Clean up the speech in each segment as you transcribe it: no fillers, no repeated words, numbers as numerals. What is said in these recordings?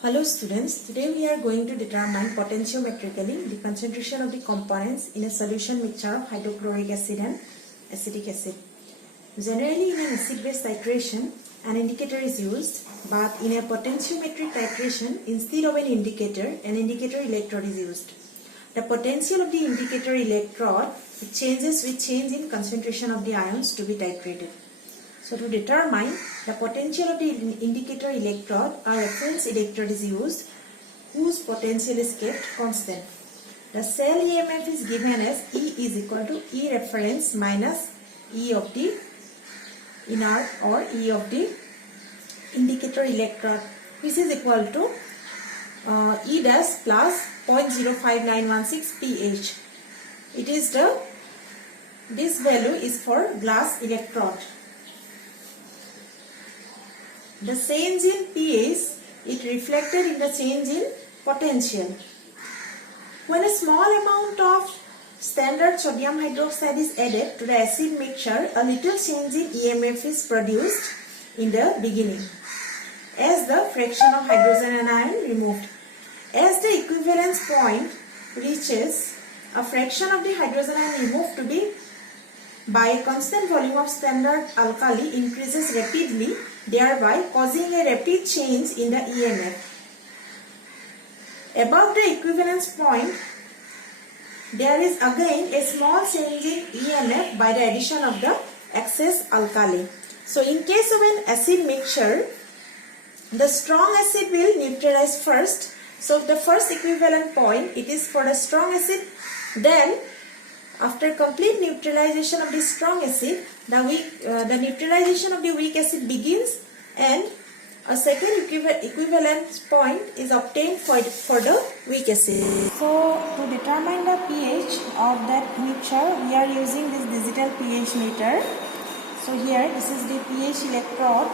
Hello students, today we are going to determine potentiometrically the concentration of the components in a solution mixture of hydrochloric acid and acetic acid. Generally in an acid-base titration, an indicator is used, but in a potentiometric titration, instead of an indicator electrode is used. The potential of the indicator electrode changes with change in concentration of the ions to be titrated. So to determine the potential of the indicator electrode, a reference electrode is used whose potential is kept constant. The cell EMF is given as E is equal to E reference minus E of the inert or E of the indicator electrode, which is equal to E dash plus 0.05916 pH. It is this value is for glass electrode. The change in pH is reflected in the change in potential. When a small amount of standard sodium hydroxide is added to the acid mixture, a little change in EMF is produced in the beginning as the fraction of hydrogen and ion removed. As the equivalence point reaches, a fraction of the hydrogen ion removed to be by a constant volume of standard alkali increases rapidly, thereby causing a rapid change in the EMF. Above the equivalence point, there is again a small change in EMF by the addition of the excess alkali. So in case of an acid mixture, the strong acid will neutralize first. So the first equivalent point, it is for the strong acid. Then after complete neutralization of the strong acid, the neutralization of the weak acid begins and a second equivalence point is obtained for the weak acid. So to determine the pH of that mixture, we are using this digital pH meter. So here this is the pH electrode.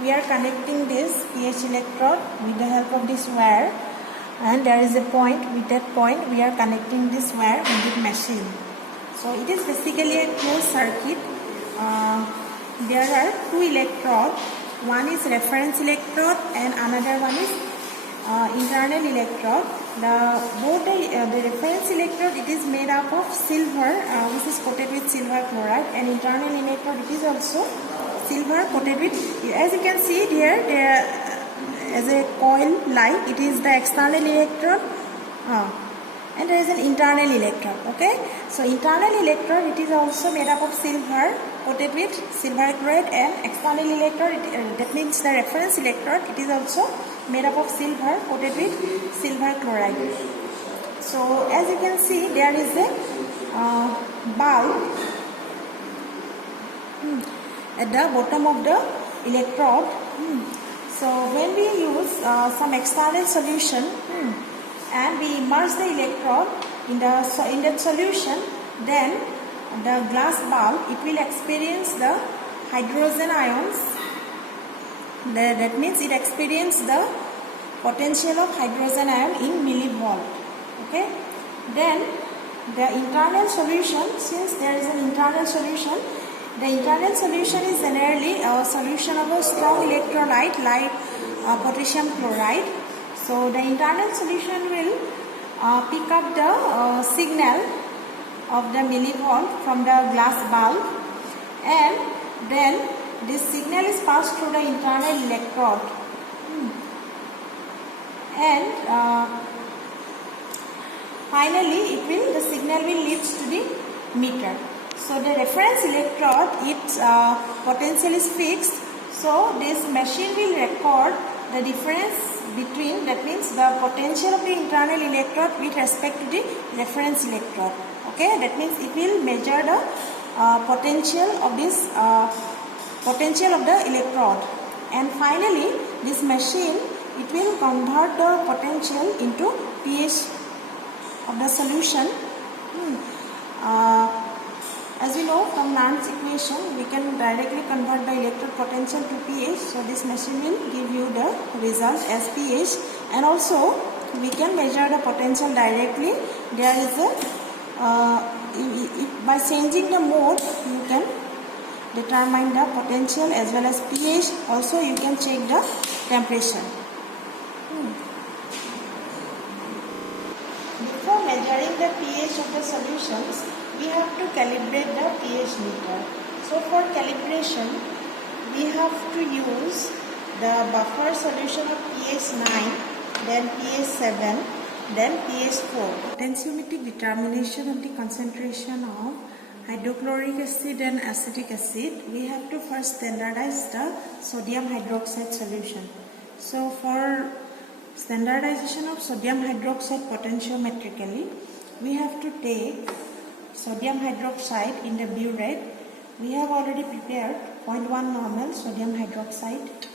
We are connecting this pH electrode with the help of this wire. And there is a point, with that point we are connecting this wire with the machine. So it is basically a closed circuit. There are two electrodes. One is reference electrode and another one is internal electrode. The reference electrode, it is made up of silver, which is coated with silver chloride, and internal electrode, it is also silver coated with, as you can see here, there as a coil like, it is the external electrode and there is an internal electrode. Okay, so internal electrode, it is also made up of silver coated with silver chloride, and external electrode, that means the reference electrode, it is also made up of silver coated with silver chloride. So as you can see, there is a bulb at the bottom of the electrode. So when we use some external solution and we immerse the electrode in that solution, then the glass bulb, it will experience the hydrogen ions. That means it experiences the potential of hydrogen ion in millivolt. Okay. Then the internal solution, since there is an internal solution, the internal solution is generally a solution of a strong electrolyte like potassium chloride. So the internal solution will pick up the signal of the millivolt from the glass bulb, and then this signal is passed through the internal electrode, and finally the signal will reach to the meter. So the reference electrode, its potential is fixed. So this machine will record the difference between, that means the potential of the internal electrode with respect to the reference electrode. Okay, that means it will measure the potential of this potential of the electrode, and finally this machine, it will convert the potential into pH of the solution. As we know from Nernst equation, we can directly convert the electrode potential to pH. So this machine will give you the result as pH, and also we can measure the potential directly. There is by changing the mode, you can determine the potential as well as pH. Also you can check the temperature. Before measuring the pH of the solutions, we have to calibrate the pH meter. So for calibration, we have to use the buffer solution of pH 9, then pH 7, then pH 4. Potentiometric determination of the concentration of hydrochloric acid and acetic acid, we have to first standardize the sodium hydroxide solution. So for standardization of sodium hydroxide potentiometrically, we have to take sodium hydroxide in the burette. We have already prepared 0.1 normal sodium hydroxide.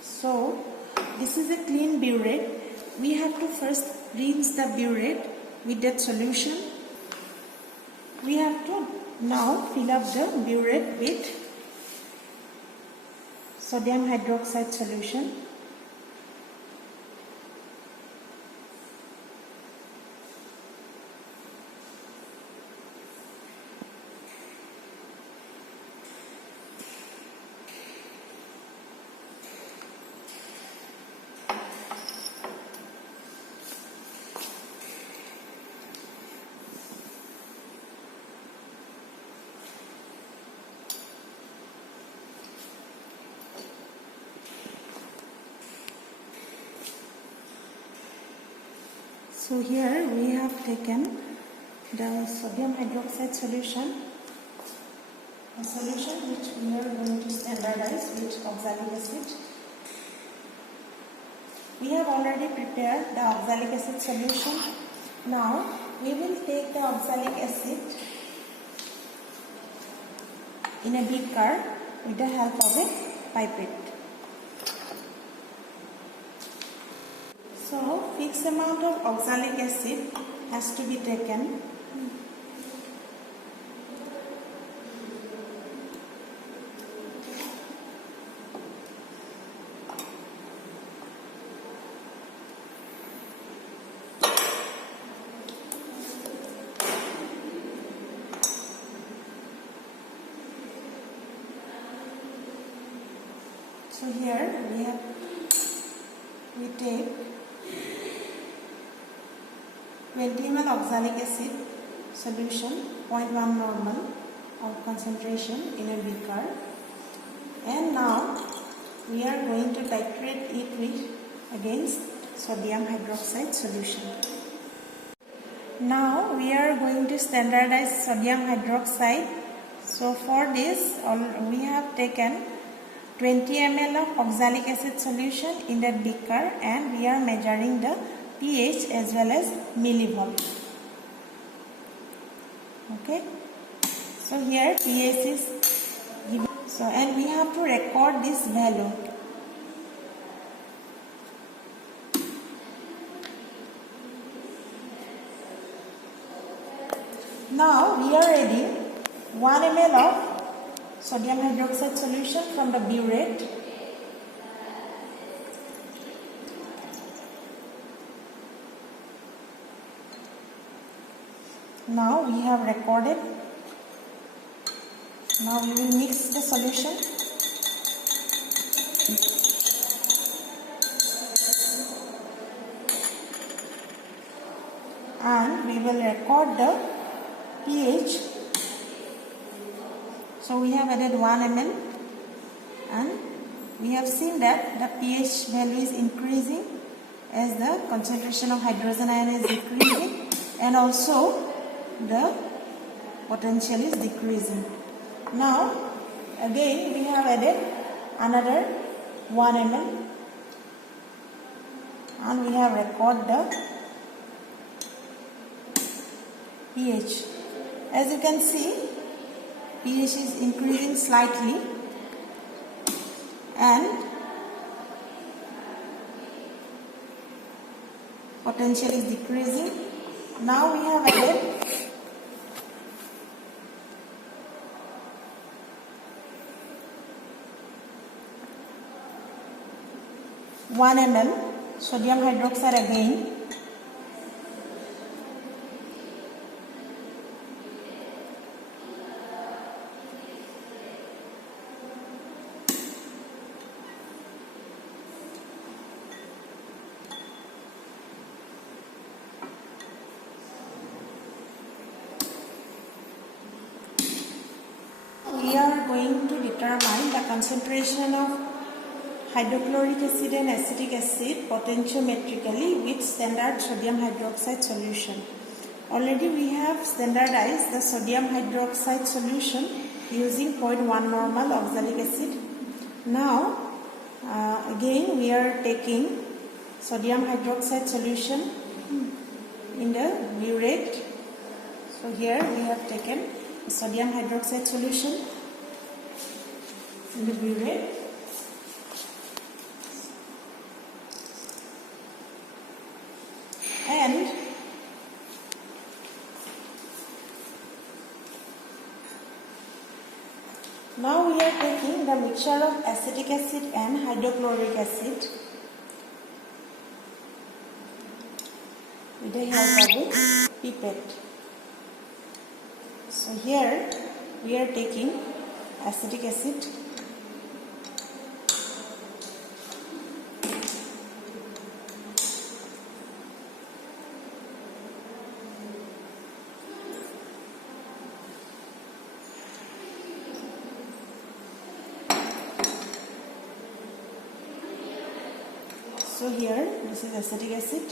So this is a clean burette. We have to first rinse the burette with that solution. We have to now fill up the burette with sodium hydroxide solution. So here we have taken the sodium hydroxide solution, a solution which we are going to standardize with oxalic acid. We have already prepared the oxalic acid solution. Now we will take the oxalic acid in a beaker with the help of a pipette. So, fixed amount of oxalic acid has to be taken. So here we take 20 ml oxalic acid solution, 0.1 normal of concentration in a beaker, and now we are going to titrate it with against sodium hydroxide solution. Now we are going to standardize sodium hydroxide. So for this we have taken 20 ml of oxalic acid solution in that beaker, and we are measuring the pH as well as millivol. Okay, so here pH is given, so and we have to record this value. Now we are ready 1 ml of sodium hydroxide solution from the burette. Now we have recorded. Now we will mix the solution. And we will record the pH. So we have added 1 ml, and we have seen that the pH value is increasing as the concentration of hydrogen ion is decreasing, and also the potential is decreasing. Now again we have added another 1 ml, and we have recorded the pH. As you can see, pH is increasing slightly and potential is decreasing. Now we have added 1 ml sodium hydroxide again, determine the concentration of hydrochloric acid and acetic acid potentiometrically with standard sodium hydroxide solution. Already we have standardized the sodium hydroxide solution using 0.1 normal oxalic acid. Now again we are taking sodium hydroxide solution in the burette. So here we have taken sodium hydroxide solution in the burette. And now we are taking the mixture of acetic acid and hydrochloric acid with the help of a pipette. So here we are taking acetic acid So here this is acetic acid.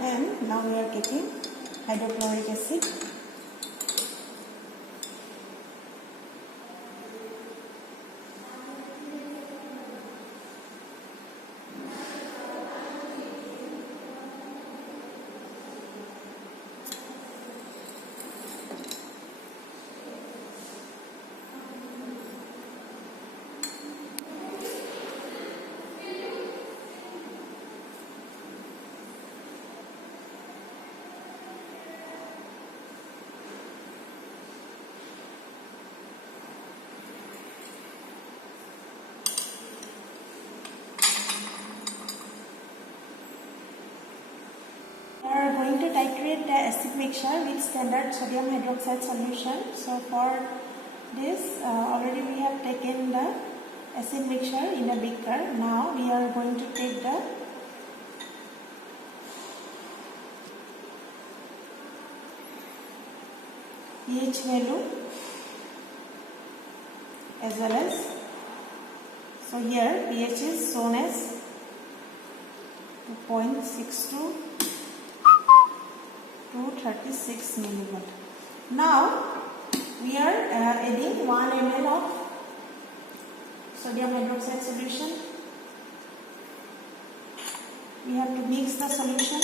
And now we are taking hydrochloric acid. We are going to titrate the acid mixture with standard sodium hydroxide solution. So for this already we have taken the acid mixture in a beaker. Now we are going to take the pH value as well as, so here pH is shown as 2.62 to 36 millivolt. Now we are adding 1 ml of sodium hydroxide solution. We have to mix the solution.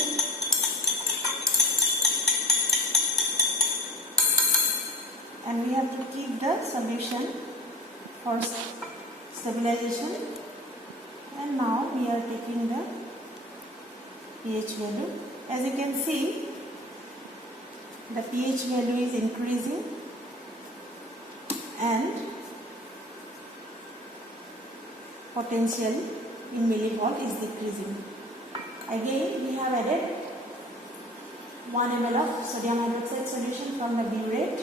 And we have to keep the solution for stabilization. And now we are taking the pH value. As you can see, the pH value is increasing and potential in millivolt is decreasing. Again we have added 1 ml of sodium hydroxide solution from the burette.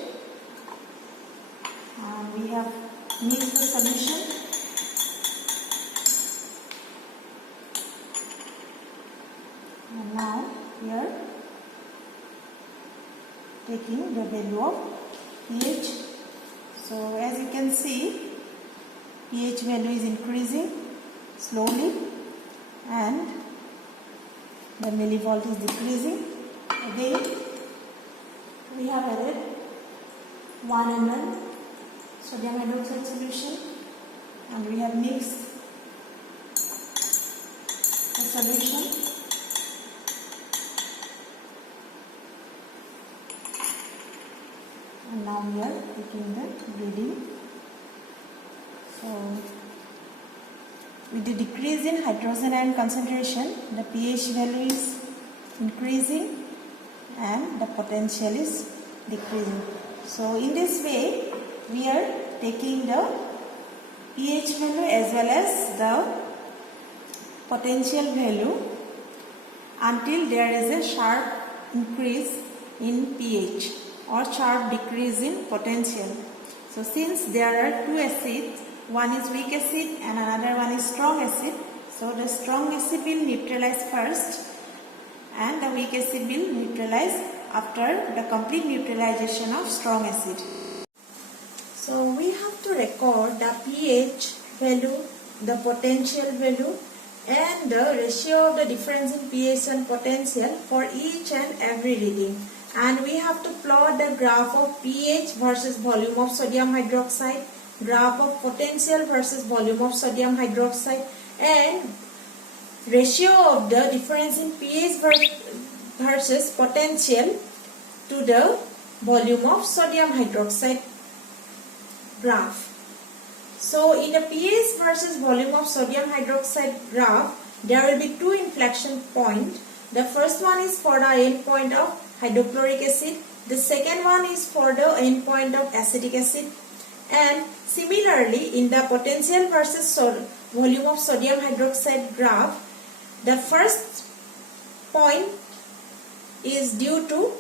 We have mixed the solution and now we are taking the value of pH. So as you can see, pH value is increasing slowly and the millivolt is decreasing. Again we have added 1 ml sodium hydroxide solution and we have mixed the solution. And now we are taking the reading. So with the decrease in hydrogen ion concentration, the pH value is increasing and the potential is decreasing. So in this way we are taking the pH value as well as the potential value until there is a sharp increase in pH or sharp decrease in potential. So since there are two acids, one is weak acid and another one is strong acid, so the strong acid will neutralize first and the weak acid will neutralize after the complete neutralization of strong acid. So we have to record the pH value, the potential value and the ratio of the difference in pH and potential for each and every reading. And we have to plot the graph of pH versus volume of sodium hydroxide, graph of potential versus volume of sodium hydroxide and ratio of the difference in pH versus potential to the volume of sodium hydroxide graph. So in the pH versus volume of sodium hydroxide graph, there will be two inflection points. The first one is for the end point of hydrochloric acid. The second one is for the end point of acetic acid. And similarly, in the potential versus volume of sodium hydroxide graph, the first point is due to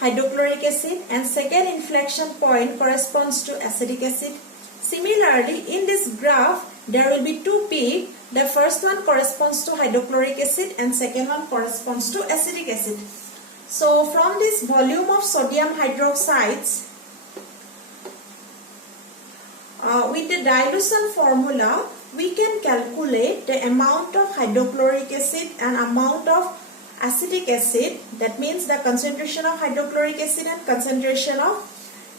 hydrochloric acid and second inflection point corresponds to acetic acid. Similarly, in this graph, there will be two peaks. The first one corresponds to hydrochloric acid and second one corresponds to acetic acid. So, from this volume of sodium hydroxides, with the dilution formula, we can calculate the amount of hydrochloric acid and amount of acetic acid. That means the concentration of hydrochloric acid and concentration of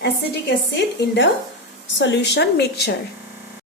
acetic acid in the solution mixture.